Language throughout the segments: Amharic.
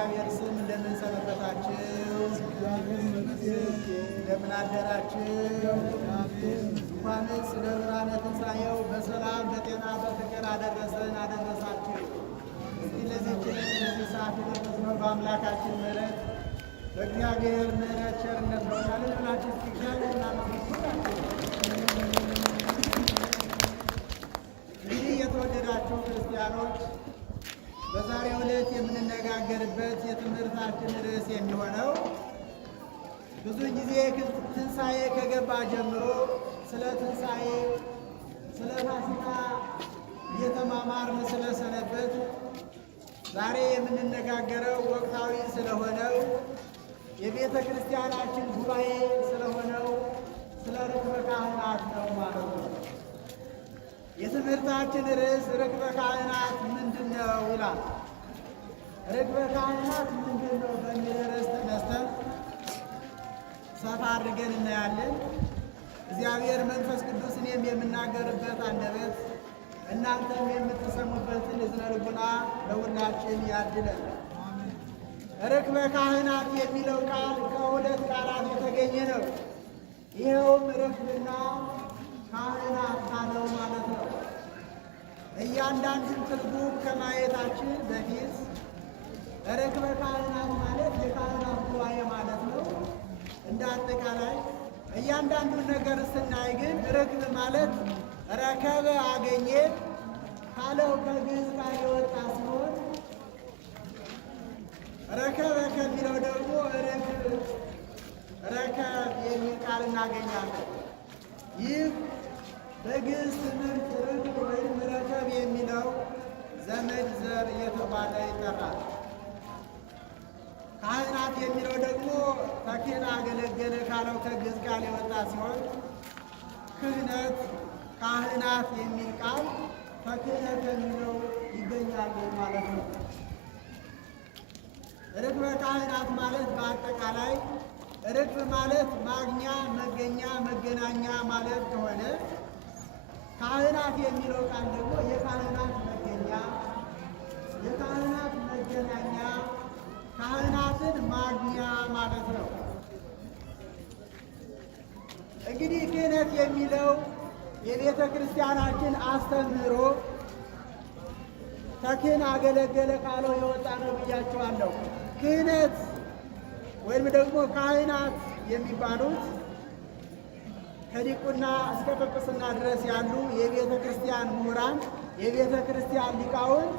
እግዚአብሔር ስም እንደምን ሰነበታችሁ? እንደምን አደራችሁ? እንኳንስ ለብርሃነ ትንሣኤው በሰላም በጤና በፍቅር አደረሰን አደረሳችሁ። እስቲ ለዚህ ሰዓት የደረስነው በአምላካችን ምሕረት በእግዚአብሔር ምሕረት ቸርነት ነው። ያለን ብላችሁ እስቲ እግዚአብሔር እንግዲህ የተወደዳችሁ ክርስቲያኖች በዛሬው ዕለት የምንነጋገርበት የትምህርታችን ርዕስ የሚሆነው ብዙ ጊዜ ትንሣኤ ከገባ ጀምሮ ስለ ትንሣኤ፣ ስለ ፋሲካ እየተማማርን ስለሰነበት ዛሬ የምንነጋገረው ወቅታዊ ስለሆነው የቤተ ክርስቲያናችን ጉባኤ ስለሆነው ስለ ርክበ ካህናት ነው ማለት ነው። የትምህርታችን ርዕስ ርክበ ካህናት ምንድን ነው ይላል። ርክበ ካህናት ምንድን ነው በሚል ርዕስ ተነስተን ሰፋ አድርገን እናያለን። እግዚአብሔር መንፈስ ቅዱስ እኔም የምናገርበት አንደበት እናንተም የምትሰሙበትን እዝነ ልቡና ለሁላችን ያድለን። ርክበ ካህናት የሚለው ቃል ከሁለት ቃላት የተገኘ ነው። ይኸውም ርክብና ካህናት ካለው ማለት ነው። እያንዳንዱን ትርጉም ከማየታችን በፊት ርክበ ካህናት ማለት የካህናት ጉባኤ ማለት ነው። እንደ አጠቃላይ እያንዳንዱን ነገር ስናይ ግን ርክብ ማለት ረከበ አገኘ ካለው ከግዕዝ ቃል የወጣ ሲሆን ረከበ ከሚለው ደግሞ ረከብ የሚል ቃል እናገኛለን። ይህ በግዕዝ ትምህርት ርክብ ወይም ረከብ የሚለው ዘመድ ዘር እየተባለ ይጠራል። ካህናት የሚለው ደግሞ ተክህን አገለገለ ካለው ከግዕዝ ቃል የወጣ ሲሆን ክህነት፣ ካህናት የሚል ቃል ከክህነት የሚለው ይገኛሉ ማለት ነው። ርክበ ካህናት ማለት በአጠቃላይ ርክብ ማለት ማግኛ፣ መገኛ፣ መገናኛ ማለት ከሆነ ካህናት የሚለው ቃል ደግሞ የካህናት መገኛ፣ የካህናት መገናኛ፣ ካህናትን ማግኛ ማለት ነው። እንግዲህ ክህነት የሚለው የቤተ ክርስቲያናችን አስተምህሮ ተክህን አገለገለ ካለው የወጣ ነው ብያቸዋለሁ። ክህነት ወይም ደግሞ ካህናት የሚባሉት ከዲቁና እስከ ጵጵስና ድረስ ያሉ የቤተ ክርስቲያን ምሁራን፣ የቤተ ክርስቲያን ሊቃውንት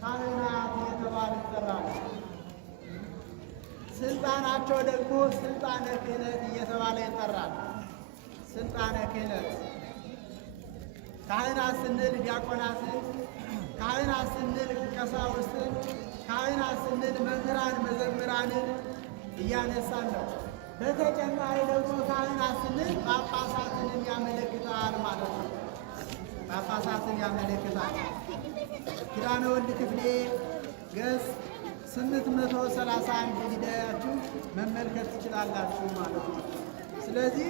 ካህናት የተባሉ ይጠራሉ። ስልጣናቸው ደግሞ ስልጣነ ክህነት እየተባለ ይጠራል። ስልጣነ ክህነት ካህናት ስንል ዲያቆናትን፣ ካህናት ስንል ቀሳውስትን፣ ካህናት ስንል መምህራን መዘምራንን እያነሳን ነው። በተጨማሪ ደግሞ ካህናት ስንል ጳጳሳትን ያመለክታል ማለት ነው። ጳጳሳትን ያመለክታል። ኪዳነ ወልድ ክፍሌ ገጽ 831 ሂዳችሁ መመልከት ትችላላችሁ ማለት ነው። ስለዚህ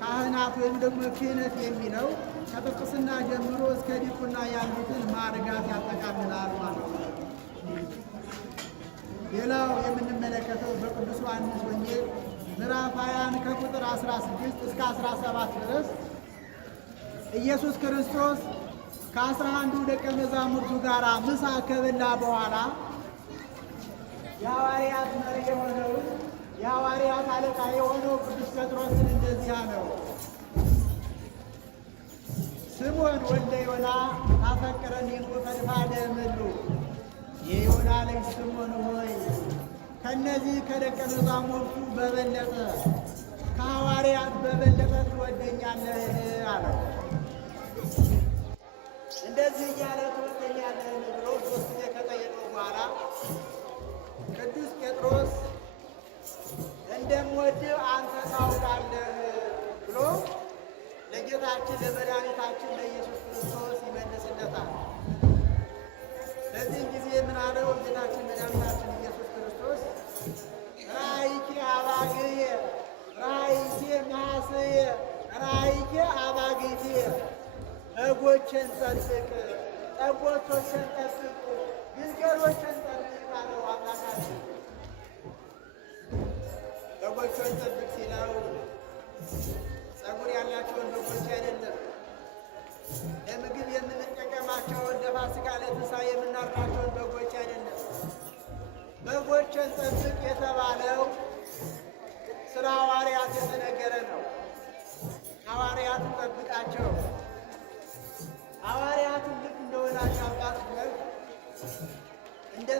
ካህናት ወይም ደግሞ ክህነት የሚለው ከጵጵስና ጀምሮ እስከ ዲቁና ያሉትን ማዕርጋት ያጠቃልላል ማለት ነው። ሌላው የምንመለከተው በቅዱስ ዮሐንስ ወንጌል ምዕራፍ 20 ከቁጥር 16 እስከ 17 ድረስ ኢየሱስ ክርስቶስ ከ11 ደቀ መዛሙርቱ ጋር ምሳ ከበላ በኋላ የሐዋርያት መሪ የሆነው የሐዋርያት አለቃ የሆነው ቅዱስ ጴጥሮስን እንደዚህ አለው፣ ስምዖን ወልደ ዮና ታፈቅረኒ ፈድፋደ እምሉ፣ የዮና ልጅ ስምዖን ሆይ ከእነዚህ ከደቀ መዛሙርቱ በበለጠ ከሐዋርያት በበለጠ ትወደኛለህ አለው። እንደዚህ እያለ ትወደኛለህ ብሎ ሦስት ጊዜ ከጠየቀው በኋላ ቅዱስ ጴጥሮስ እንደምወድህ አንተ ታውቃለህ ብሎ ለጌታችን ለመድኃኒታችን ለኢየሱስ ክርስቶስ ይመልስለታል። በዚህ ጊዜ ምን አለው ጌታችን መድኃኒታችን ኢየሱስ ክርስቶስ? ራእይኪ አባግየ ራእይኪ ማስየ ራእይኪ አባግየ፣ በጎችን ጠብቅ፣ ጠቦቶችን ጠብቁ፣ ግልገሎችን ጠብቅ አለው አምላካችን።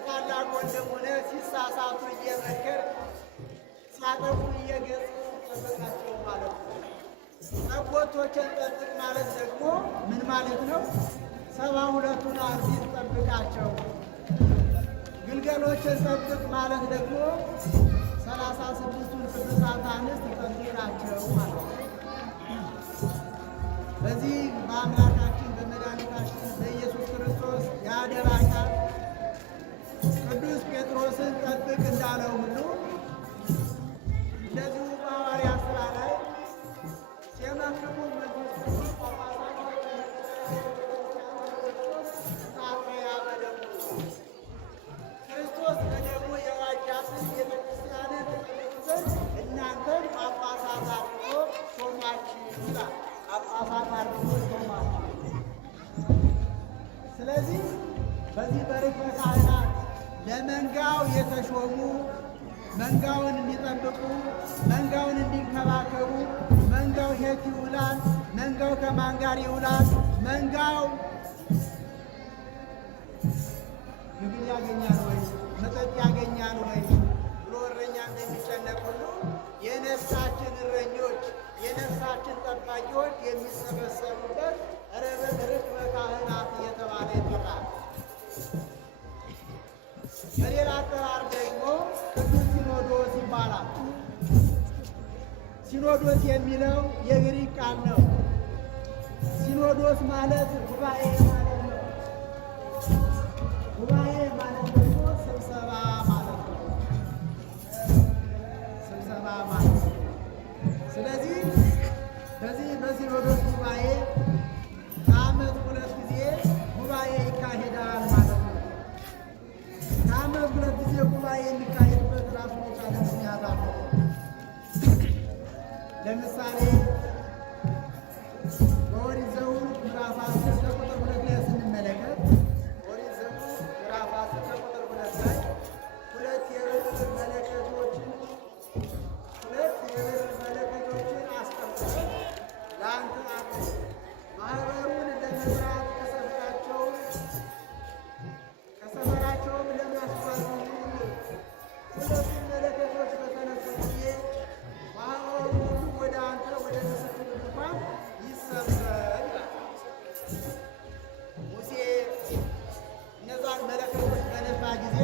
ታላቅ ወንድም ሆነህ ሲሳሳቱ እየመከርክ ሲያጠፉ እየገሰጽክ ጠብቃቸው ማለት ነው። ጠቦቶችን ጠብቅ ማለት ደግሞ ምን ማለት ነው? 72ቱን አርድእት ጠብቃቸው። ግልገሎችን ጠብቅ ማለት ደግሞ 36ቱን ቅዱሳት አንስት ጠብቃቸው ማለት ነው። በዚህ በአምላካችን በመድኃኒታችን በኢየሱስ ክርስቶስ የአደራ ቃል ቅዱስ ጴጥሮስን ጠብቅ እንዳለው ሁሉ እንደዚሁ በሐዋርያት ሥራ ላይ ሲመክሩ መንፈስ ቅዱስ ክርስቶስ በደሙ የዋጃትን ቤተክርስቲያንን ዘንድ እናንተን ጳጳሳት አድርጎ ሾማችሁ ይላል። ጳጳሳት አድርጎ ሾማችሁ። ስለዚህ በዚህ በርክበ ካህናት ለመንጋው የተሾሙ መንጋውን እንዲጠብቁ፣ መንጋውን እንዲንከባከቡ፣ መንጋው የት ይውላል፣ መንጋው ከማን ጋር ይውላል፣ መንጋው ምግብ ያገኛል ወይ መጠጥ ያገኛል ወይ ብሎ እረኛ እንደሚጨነቅ ሁሉ የነፍሳችን እረኞች የነፍሳችን ጠባቂዎች የሚሰበሰቡበት ርክበ ካህናት እየተባለ ይጠራል። በሌላ አጠራር ደግሞ ቅዱስ ሲኖዶስ ይባላል። ሲኖዶስ የሚለው የግሪክ ቃል ነው። ሲኖዶስ ማለት ጉባኤ ማለት ነው። ጉባኤ ማለት ደግሞ ስብሰባ ማለት ነው። ስብሰባ ማለት ነው። ስለዚህ በዚህ በሲኖዶስ ጉባኤ ከዓመት 2 ጊዜ ጉባኤ ይካሄዳል ማለት ነው። ከዓመት 2 ጊዜ ጉባኤ የሚካሄድበት ራሱን የቻለ ምክንያት አለው። ለምሳሌ በኦሪት ዘኍልቍ ምዕራፍ 10 ከቁጥር 2 ላይ ስንመለከት ኦሪት ዘኍልቍ ምዕራፍ 10 ከቁጥር 2 ላይ ሁለት የብር መለከቶችን አስቀምጠህ ለአንተ አቅርብ። ማኅበሩን ለመጥራት ከሰፈራቸውም ለማስፋት ሁለቱን መለከቶች በተነሱ ጊዜ ማኅበሩ ሁሉ ወደ አንተ ወደ ምስክር ድንኳን ይሰብሰብ ይላል። ሙሴ እነዛን መለከቶች በነፋ ጊዜ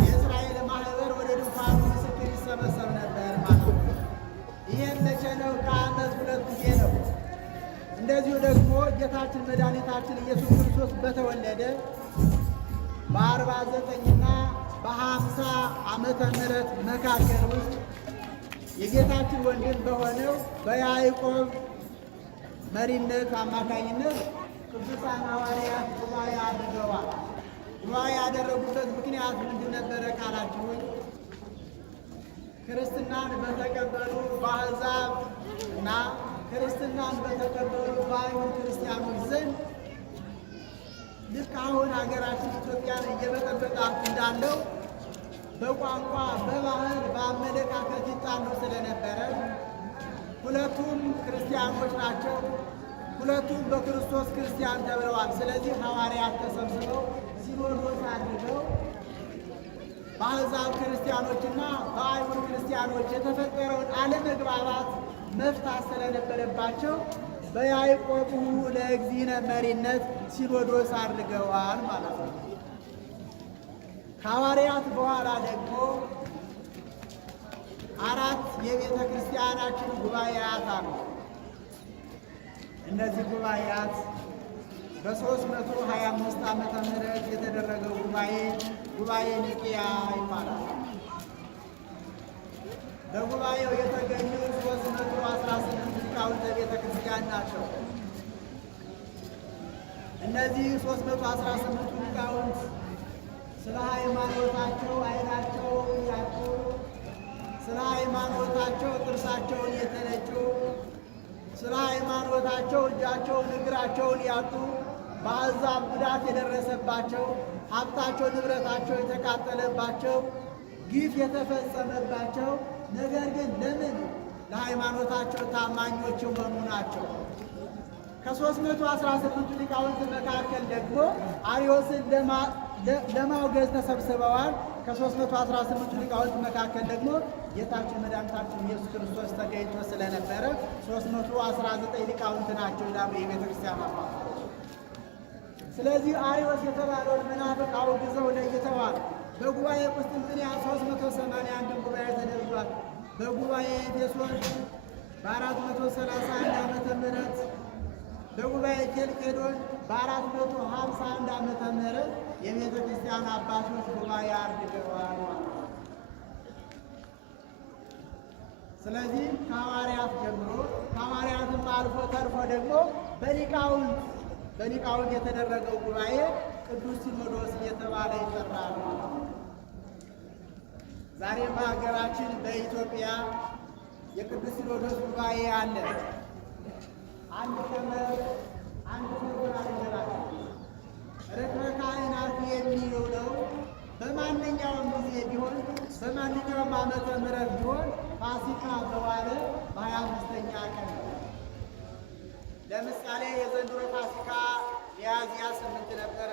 የእስራኤል ማኅበር ወደ ድንኳኑ ምስክር ይሰበሰብ ነበር ማለት ነው። ይህም መቼ ነው? ከዓመት 2 ጊዜ ነው። እንደዚሁ ደግሞ ጌታችን መድኃኒታችን ኢየሱስ ክርስቶስ በተወለደ በ49ና በ50 ዓመተ ምህረት መካከል ውስጥ የጌታችን ወንድም በሆነው በያዕቆብ መሪነት አማካኝነት ቅዱሳን ሐዋርያት ጉባኤ አድርገዋል። ጉባኤ ያደረጉበት ምክንያት ምንድን ነበረ ካላችሁኝ፣ ክርስትናን በተቀበሉ በአሕዛብ እና ክርስትናን በተቀበሉ በአይሁድ ክርስቲያኖች ዘንድ ልክ አሁን ሀገራችን ኢትዮጵያን እየበጠበጣት እንዳለው በቋንቋ፣ በባህል፣ በአመለካከት ይጣሉ ስለነበረ ሁለቱም ክርስቲያኖች ናቸው። ሁለቱም በክርስቶስ ክርስቲያን ተብለዋል። ስለዚህ ሐዋርያት ተሰብስበው ሲኖዶስ አድርገው በአሕዛብ ክርስቲያኖችና በአይሁድ ክርስቲያኖች የተፈጠረውን አለመግባባት መፍታት ስለነበረባቸው በያዕቆብ ለእግዚእነ መሪነት ሲኖዶስ አድርገዋል ማለት ነው። ከሐዋርያት በኋላ ደግሞ 4 የቤተ ክርስቲያናችን ጉባኤያት አሉ። እነዚህ ጉባኤያት በ325 ዓመተ ምህረት የተደረገው ጉባኤ ኒቅያ ይባላል። በጉባኤው የተገኙ 318 ሊቃውንተ ቤተ ክርስቲያን ናቸው። እነዚህ 318 ሊቃውንት ስለ ሃይማኖታቸው ዓይናቸውን ያጡ፣ ስለ ሃይማኖታቸው ጥርሳቸውን የተነጩ፣ ስለ ሃይማኖታቸው እጃቸውን እግራቸውን ያጡ፣ በአሕዛብ ጉዳት የደረሰባቸው፣ ሀብታቸው ንብረታቸው የተቃጠለባቸው፣ ግፍ የተፈጸመባቸው፣ ነገር ግን ለምን ለሃይማኖታቸው ታማኞች የሆኑ ናቸው። ከ318 ሊቃውንት መካከል ደግሞ ለማውገዝ ተሰብስበዋል። ከ318 ሊቃውንት መካከል ደግሞ ጌታችን መድኃኒታችን ኢየሱስ ክርስቶስ ተገኝቶ ስለነበረ 319 ሊቃውንት ናቸው ይላሉ የቤተ ክርስቲያን አባቶች። ስለዚህ አርዮስ የተባለውን መናፍቅ አውግዘው ለይተዋል። በጉባኤ ቁስጥንጥንያ 381 ጉባኤ ተደርጓል። በጉባኤ ኤፌሶን በ431 ዓመተ ምህረት በጉባኤ ኬልቄዶን በ451 ዓመተ ምህረት የቤተ ክርስቲያን አባቶች ጉባኤ አድርገዋል። ስለዚህ ከሐዋርያት ጀምሮ ከሐዋርያትም አልፎ ተርፎ ደግሞ በሊቃውንት የተደረገው ጉባኤ ቅዱስ ሲኖዶስ እየተባለ ይጠራል። ዛሬም በሀገራችን በኢትዮጵያ የቅዱስ ሲኖዶስ ጉባኤ አለ። አንድ ቀመር አንድ ሰጎን አልገራል ርክበ ካህናት የሚውለው በማንኛውም ጊዜ ቢሆን በማንኛውም ዓመተ ምሕረት ቢሆን ፋሲካ በዋለ በ25ኛ ቀን ነው። ለምሳሌ የዘንድሮ ፋሲካ ሚያዝያ 8 ነበረ።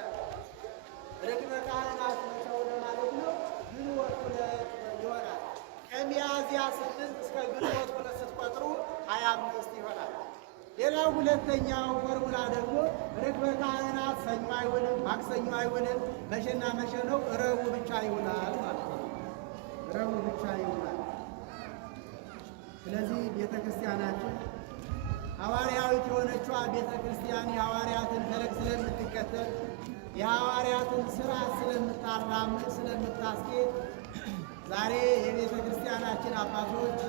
ርክበ ካህናት መቼ ማለት ነው? ግንቦት 2 ይሆናል። ከሚያዝያ 8 እስከ ግንቦት 2 ስትቆጥሩ 25 ይሆናል። ሌላው ሁለተኛው ፎርሙላ ደግሞ ርክበ ካህናት ሰኞ አይውልም፣ ማክሰኞ አይውልም። መቼና መቼ ነው? ረቡዕ ብቻ ይውላል ማለት ነው። ረቡዕ ብቻ ይውላል። ስለዚህ ቤተ ክርስቲያናችን ሐዋርያዊት የሆነችዋ ቤተ ክርስቲያን የሐዋርያትን ፈለግ ስለምትከተል የሐዋርያትን ሥርዓት ስለምታራምድ ስለምታስኬድ ዛሬ የቤተ ክርስቲያናችን አባቶች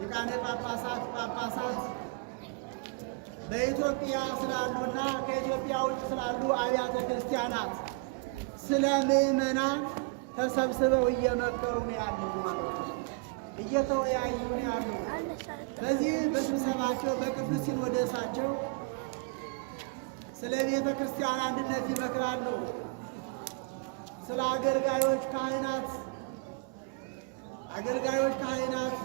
ሊቃነ ጳጳሳት በኢትዮጵያ ስላሉና ከኢትዮጵያ ውጭ ስላሉ አብያተ ክርስቲያናት ስለ ምዕመናን ተሰብስበው እየመከሩ ነው ያሉ ማለት ነው። እየተወያዩ ነው ያሉ። በዚህ በስብሰባቸው በቅዱስ ሲኖዶሳቸው ስለ ቤተ ክርስቲያን አንድነት ይመክራሉ። ስለ አገልጋዮች ካህናት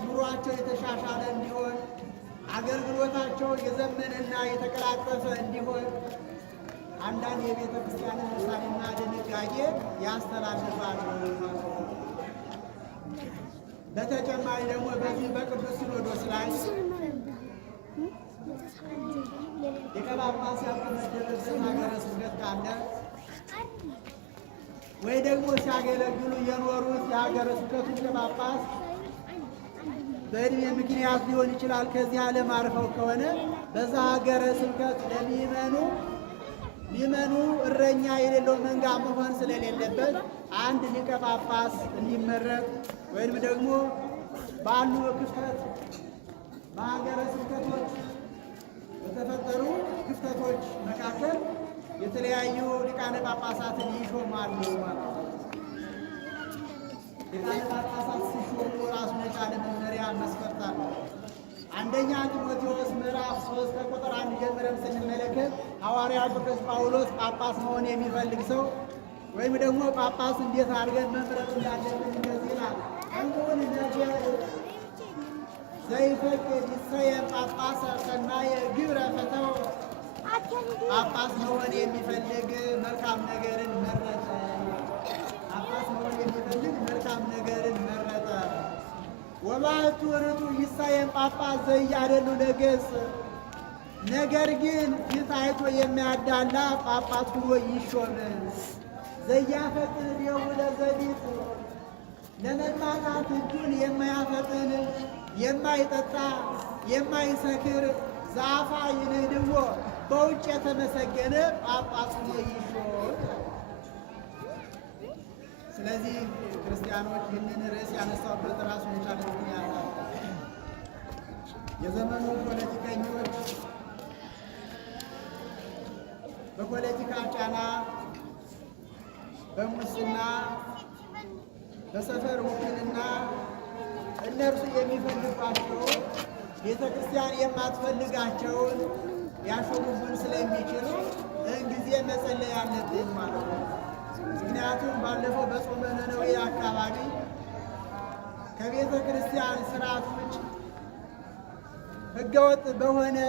ኑሯቸው የተሻሻለ እንዲሆን አገልግሎታቸው የዘመነና የተቀላጠፈ እንዲሆን አንዳንድ የቤተ ክርስቲያንን ምሳሌና ድንጋጌ ያስተላልፋሉ። በተጨማሪ ደግሞ በዚህ በቅዱስ ሲኖዶስ ላይ ሊቀ ጳጳስ ያልተመደበበት ሀገረ ስብከት ካለ ወይ ደግሞ ሲያገለግሉ የኖሩት የሀገረ ስብከቱ ሊቀ ጳጳስ በእድሜ ምክንያት ሊሆን ይችላል ከዚህ ዓለም አርፈው ከሆነ በዛ ሀገረ ስብከት ለሚመኑ እረኛ የሌለው መንጋ መሆን ስለሌለበት አንድ ሊቀ ጳጳስ እንዲመረጥ ወይም ደግሞ ባሉ ክፍተት በሀገረ ስብከቶች በተፈጠሩ ክፍተቶች መካከል የተለያዩ ሊቃነ ጳጳሳትን ይሾማሉ ማለት ነው። ሊቃነ ጳጳሳት ሲሾሙ ራሱን የቻለ መመሪያ መስፈርት አለ። አንደኛ ጢሞቴዎስ ምዕራፍ 3 ከቁጥር 1 ጀምረን ስንመለከት ሐዋርያው ቅዱስ ጳውሎስ ጳጳስ መሆን የሚፈልግ ሰው ወይም ደግሞ ጳጳስ እንዴት አድርገን መምረጥ እንዳለብን እንደዚህ ይላል። እንኩን ነገር ዘይፈቅድ ይሰየም ጳጳሰ ሰናየ ግብረ ፈተው ጳጳስ መሆን የሚፈልግ መልካም ነገርን መረጠ። ጳጳስ መሆን የሚፈልግ መልካም ነገርን መረጠ። ወባሕቱ ርቱ ይሰየም ጳጳስ ዘኢያደሉ ለገጽ ነገር ግን ፊት አይቶ የሚያዳላ ጳጳስ ሆኖ ይሾም። ዘያፈጥን እዴሁ ለዘቢጥ ለመጣጣት እጁን የማያፈጥን የማይጠጣ የማይሰክር ዛፋ ይንህድዎ በውጭ የተመሰገነ ጳጳስ ሆኖ ይሾም። ስለዚህ ክርስቲያኖች ይህንን ርዕስ ያነሳውበት ራሱን የቻለ ምክንያት አለ። የዘመኑ ፖለቲከኞች በፖለቲካ ጫና፣ በሙስና፣ በሰፈር ውክልና እነርሱ የሚፈልጓቸው ቤተ ክርስቲያን የማትፈልጋቸውን ያሾሙብን ስለሚችሉ ይህን ጊዜ መጸለይ ያለብን ማለት ነው። ምክንያቱም ባለፈው በጾመ ነነዌ አካባቢ ከቤተ ክርስቲያን ስርዓት ውጭ ሕገወጥ በሆነ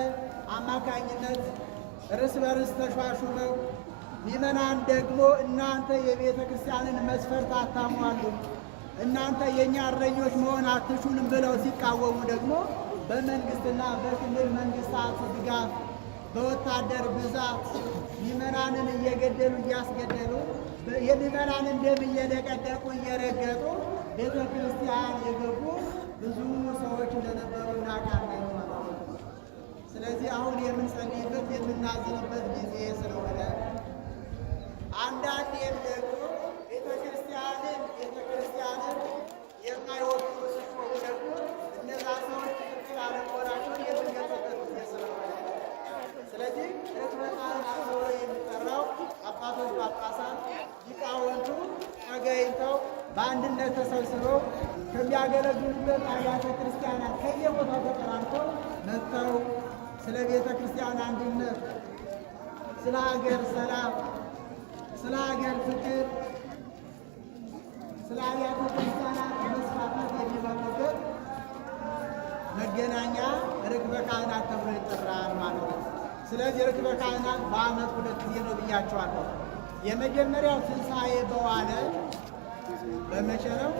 አማካኝነት እርስ በርስ ተሿሹመው ምዕመናን ደግሞ እናንተ የቤተ ክርስቲያንን መስፈርት አታሟሉም፣ እናንተ የእኛ እረኞች መሆን አትሹንም ብለው ሲቃወሙ ደግሞ በመንግስትና በክልል መንግስታት ድጋፍ በወታደር ብዛት ምዕመናንን እየገደሉ እያስገደሉ የምዕመናንን ደም እየደቀደቁ እየረገጡ ቤተ ክርስቲያን የገቡ ብዙ ሰዎች እንደነበሩ እናውቃለን ማለት ነው። ስለዚህ አሁን የምንጸልይበት የምናዝንበት ጊዜ ስለሆነ አንዳንዴም ደግሞ ቤተ ክርስቲያንን የማይወዱ ሲሆኑ ደግሞ እነዛ ሰዎች ትክክል አለመሆናቸውን የምንገልጽበት ጊዜ ስለሆነ ስለዚህ ርክበ ካህናት ተብሎ የሚጠራው አባቶች፣ ጳጳሳት፣ ሊቃውንቱ ተገኝተው በአንድነት ተሰብስበው ከሚያገለግሉበት አብያተ ክርስቲያናት ከየቦታው ተጠራርተው መጥተው ስለ ቤተ ክርስቲያን አንድነት፣ ስለ ሀገር ሰላም፣ ስለ ሀገር ፍቅር፣ ስለ አብያተ ክርስቲያናት መስፋፋት የሚመጡበት መገናኛ ርክበ ካህናት ተብሎ ይጠራል ማለት ነው። ስለዚህ ርክበ ካህናት በዓመት 2 ጊዜ ነው ብያቸዋለሁ። የመጀመሪያው ትንሣኤ በዋለ በመቼ ነው?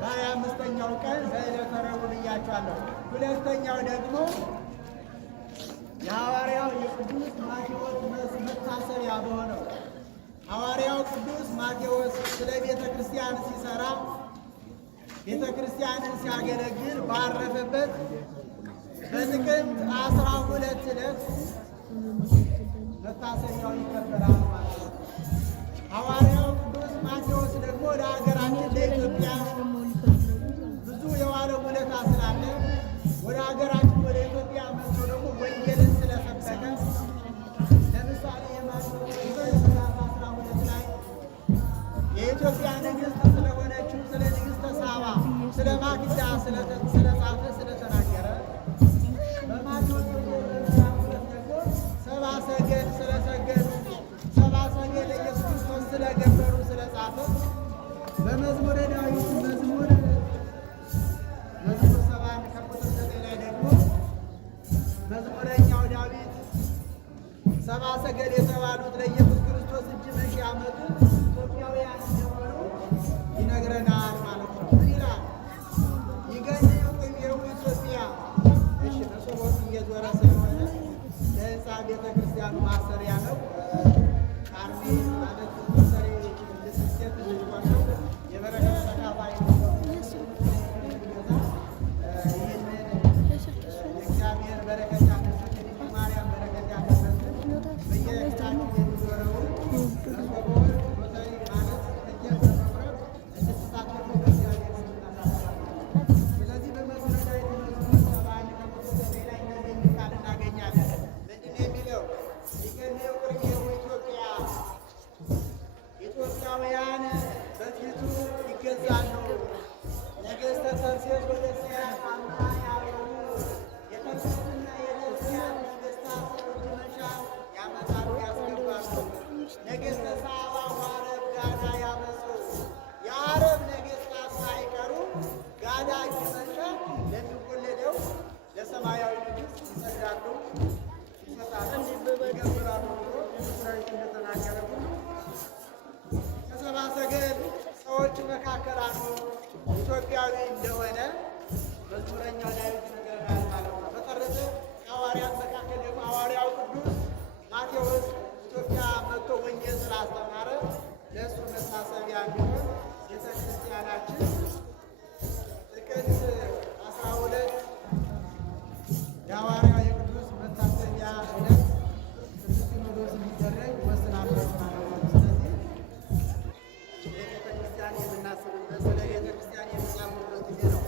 በ25ኛው ቀን በዕለተ ረቡዕ ብያቸዋለሁ። ሁለተኛው ደግሞ የሐዋርያው የቅዱስ ማቴዎስ መታሰቢያ በሆነው ሐዋርያው ቅዱስ ማቴዎስ ስለ ቤተ ክርስቲያን ሲሰራ ቤተ ክርስቲያንን ሲያገለግል ባረፈበት በጥቅምት 12 ዕለት መታሰቢያው ይከበራል ማለት ነው። ሐዋርያው ቅዱስ ማቴዎስ ደግሞ ለሀገራችን ለኢትዮጵያ ብዙ የዋለ ውለታ ስላለ ወደ ሀገራችን ወደ ኢትዮጵያ መጥቶ ደግሞ ወንጌልን ስለሰበከ ለምሳሌ የማቴዎስ ምዕራፍ 12 ላይ የኢትዮጵያ ንግሥት ስለሆነችው ስለ ንግሥተ ሳባ ስለ ማክዳ ስለጻፈ ስለተናገረ በማቴዎስ ምዕራፍ 2 ደግሞ ሰብአ ሰገል ስለሰገዱ ሰብአ ሰገል ለኢየሱስ ክርስቶስ ስለገበሩ ስለጻፈ በመዝሙረ ዳዊት መዝሙር 71 ከቁጥር 9 ላይ ደግሞ መዝሙረኛው ዳዊት ሰብአ ሰገል የተባሉት ለኢየሱስ ክርስቶስ እጅ መንሻ ያመጡት ኢትዮጵያውያን እንደሆኑ ይነግረናል ማለት ነው። ምን ይላል? ይገንዩ ቅኔው ኢትዮጵያ። እሺ በሶቦት እየዞረ ስለሆነ ለሕንፃ ቤተ ክርስቲያኑ ማሰሪያ ነው። ካርኔ ማለት ሰሪ ልስስት ልጅዋቸው የበረከት ተካፋይ እግዚአብሔር በረከት ያለበት የድንግል ማርያም በረከት ያለበት በየቤታችን የሚዞረውን በሶቦት ሮተሪ ማለት እጀት በመቁረጥ እንድትሳተፉ በእግዚአብሔር ስም እናሳስባለን። ስለዚህ በመዝሙረ ዳዊት መዝሙር 71 ከቁጥር 9 ላይ እንደዚህ የሚል ቃል እናገኛለን። ምንድን ነው የሚለው? ይገንዩ ቅኔው ኢትዮጵያ፣ ኢትዮጵያውያን በፊቱ ይገዛሉ። ነገሥተ ተርሴስ ወደ እስያስ አምና ያበሩ የተርሴስና የደስያን ነገሥታት እጅ መንሻ ያመጣሉ ያስገባሉ። ነገሥተ ሳባ ወአረብ ጋዳ ያመጹ የአረብ ነገሥታት ሳይቀሩ ጋዳ እጅ መንሻ ለሚወለደው ለሰማያዊ ንግሥት ይሰዳሉ፣ ይሰጣሉ፣ ይገብራሉ ብሎ ዳዊት እንደተናገረ ሁሉ ከሰብአ ሰገል ሰዎች መካከል አንዱ ኢትዮጵያዊ እንደሆነ መዝሙረኛው ዳዊት ይነግረናል ማለት ነው። በተረፈ ከሐዋርያት መካከል ደግሞ ሐዋርያው ቅዱስ ማቴዎስ ኢትዮጵያ መጥቶ ወንጌል ስላስተማረ ለእሱ መታሰቢያ እንዲሆን ቤተ ክርስቲያናችን ጥቅምት 12 የሐዋርያው የቅዱስ መታሰቢያ ዕለት ቅዱስ ሲኖዶስ እንዲደረግ ወስናለች ማለት ነው። ስለዚህ ለቤተ ክርስቲያን የምናስብበት ስለ ቤተ ክርስቲያን የምናምንበት ጊዜ ነው።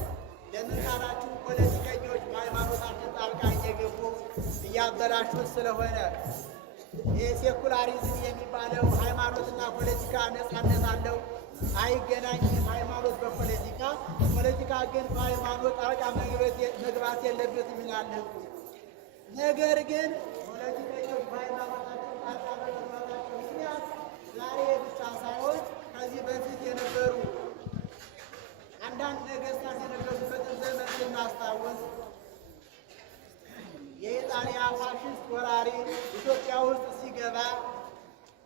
ለምን ካላችሁ ፖለቲከኞች በሃይማኖታችን ጣልቃ እየገቡ እያበላሹት ስለሆነ ይህ ሴኩላሪዝም የሚባለው ሃይማኖትና ፖለቲካ ነፃነት አለው፣ አይገናኝም። ሃይማኖት በፖለቲካ ፖለቲካ ግን በሃይማኖት ጣልቃ መግባት የለበትም ይላል። ነገር ግን ፖለቲከኞች በሃይማኖታችን ጣልቃ በመግባታቸው ምክንያት ዛሬ ብቻ ሳይሆን ከዚህ በፊት የነበሩ አንዳንድ ነገሥታት የነበሩበትን ዘመን ስናስታውስ የኢጣሊያ ፋሽስት ወራሪ ኢትዮጵያ ውስጥ ሲገባ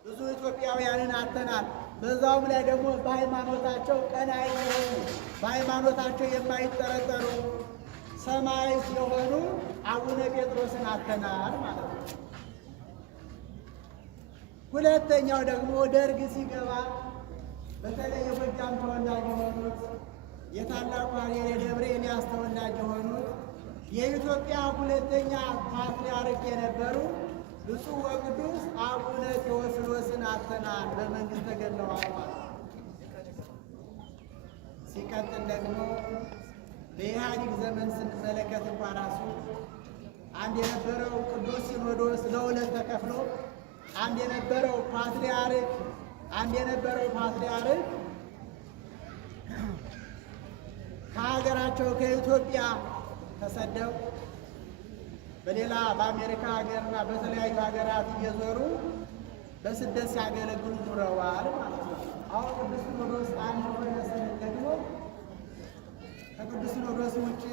ብዙ አተናል። በዛውም ላይ ደግሞ በሃይማኖታቸው ቀናኢ የሆኑ በሃይማኖታቸው የማይጠረጠሩ ሰማዕት የሆኑ አቡነ ጴጥሮስን አተናል ማለት ነው። ሁለተኛው ደግሞ ደርግ ሲገባ በተለይ የጎጃም ተወላጅ የሆኑት የታላቁ ሀገር የደብረ ኤልያስ ተወላጅ የሆኑት የኢትዮጵያ ሁለተኛ ፓትርያርክ የነበሩ ብፁዕ ወቅዱስ አቡነ ቴዎፍሎስን አተናል። በመንግስት ተገድለዋል ማለት ነው። ሲቀጥል ደግሞ በኢህአዴግ ዘመን ስንመለከት እንኳ ራሱ አንድ የነበረው ቅዱስ ሲኖዶስ ለሁለት ተከፍሎ አንድ የነበረው ፓትርያርክ ከሀገራቸው ከኢትዮጵያ ተሰደው በሌላ በአሜሪካ ሀገርና በተለያዩ ሀገራት እየዞሩ በስደት ሲያገለግሉ ኑረዋል ማለት ነው። አሁን ቅዱስ ሲኖዶስ አንድ ሆነ ስንል ደግሞ ከቅዱስ ሲኖዶስ ውጭ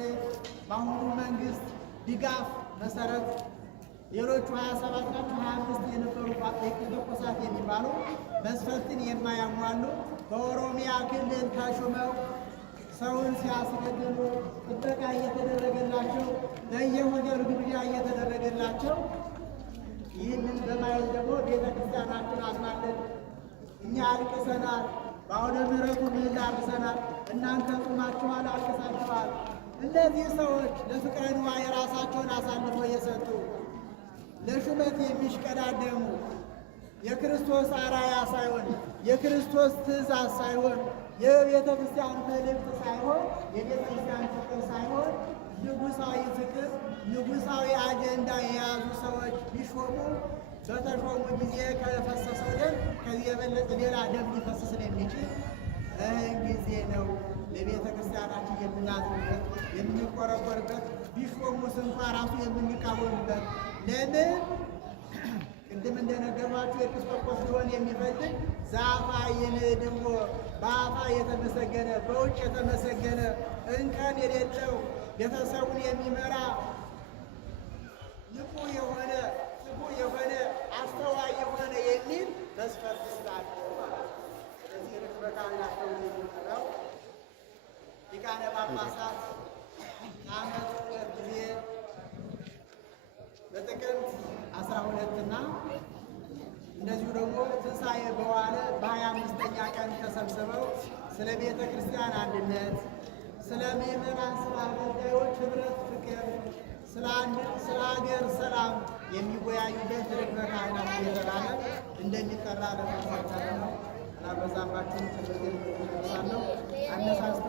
በአሁኑ መንግስት ድጋፍ መሰረት ሌሎቹ 27 ናቸው 25 የነበሩ ኤጲስቆጶሳት የሚባሉ መስፈርትን የማያሟሉ በኦሮሚያ ክልል ተሹመው ሰውን ሲያስገድሉ ጥበቃ እየተደረገላቸው በየሆቴሉ ግብዣ እየተደረገላቸው ይህንን በማየት ደግሞ ቤተ ክርስቲያናችን አዝናለች። እኛ አልቅሰናል፣ በአውደ ምሕረቱ ምህላ አርሰናል፣ እናንተ ጾማችኋል፣ አልቅሳችኋል። እነዚህ ሰዎች ለፍቅረ ንዋይ የራሳቸውን አሳልፈው የሰጡ ለሹመት የሚሽቀዳደሙ የክርስቶስ አራያ ሳይሆን የክርስቶስ ትእዛዝ ሳይሆን የቤተ ክርስቲያን መልእክት ሳይሆን የቤተ ክርስቲያን ፍቅር ሳይሆን ንጉሳዊ ፍቅር ንጉሳዊ አጀንዳ የያዙ ሰዎች ቢሾሙ በተሾሙ ጊዜ ከፈሰሰው ደም ከዚህ የበለጠ ሌላ ደም ሊፈስ ስለሚችል ይህን ጊዜ ነው ለቤተ ክርስቲያናችን የምናዝንበት የምንቆረቆርበት ቢሾሙስ እንኳ ራሱ የምንቃወምበት። ለምን? ቅድም እንደነገርኳችሁ ኤጲስቆጶስ ሊሆን የሚፈልግ ዛፋ ይንድሞ በአፋ የተመሰገነ በውጭ የተመሰገነ እንከን የሌለው ቤተሰቡን የሚመራ ንቁ የሆነ ትጉ የሆነ አስተዋይ የሆነ የሚል መስፈርት ስላለ ማለት ነው። ስለዚህ ርክበ ካህናት ተብሎ የሚጠራው ሊቃነ ጳጳሳት ከዓመት ሁለት ጊዜ በጥቅምት 12ና እንደዚሁ ደግሞ ትንሣኤ በዋለ በ25ኛ ቀን ተሰብስበው ስለ ቤተ ክርስቲያን አንድነት፣ ስለ ምዕመናን፣ ስለ አገልጋዮች ኅብረት፣ ፍቅር፣ ስለ ሀገር ሰላም የሚወያዩበት ርክበ ካህናት እየተባለ እንደሚጠራ ለማሳሰብ ነው። አላበዛባችሁም። ትምህርት ሳለሁ አነሳስቶ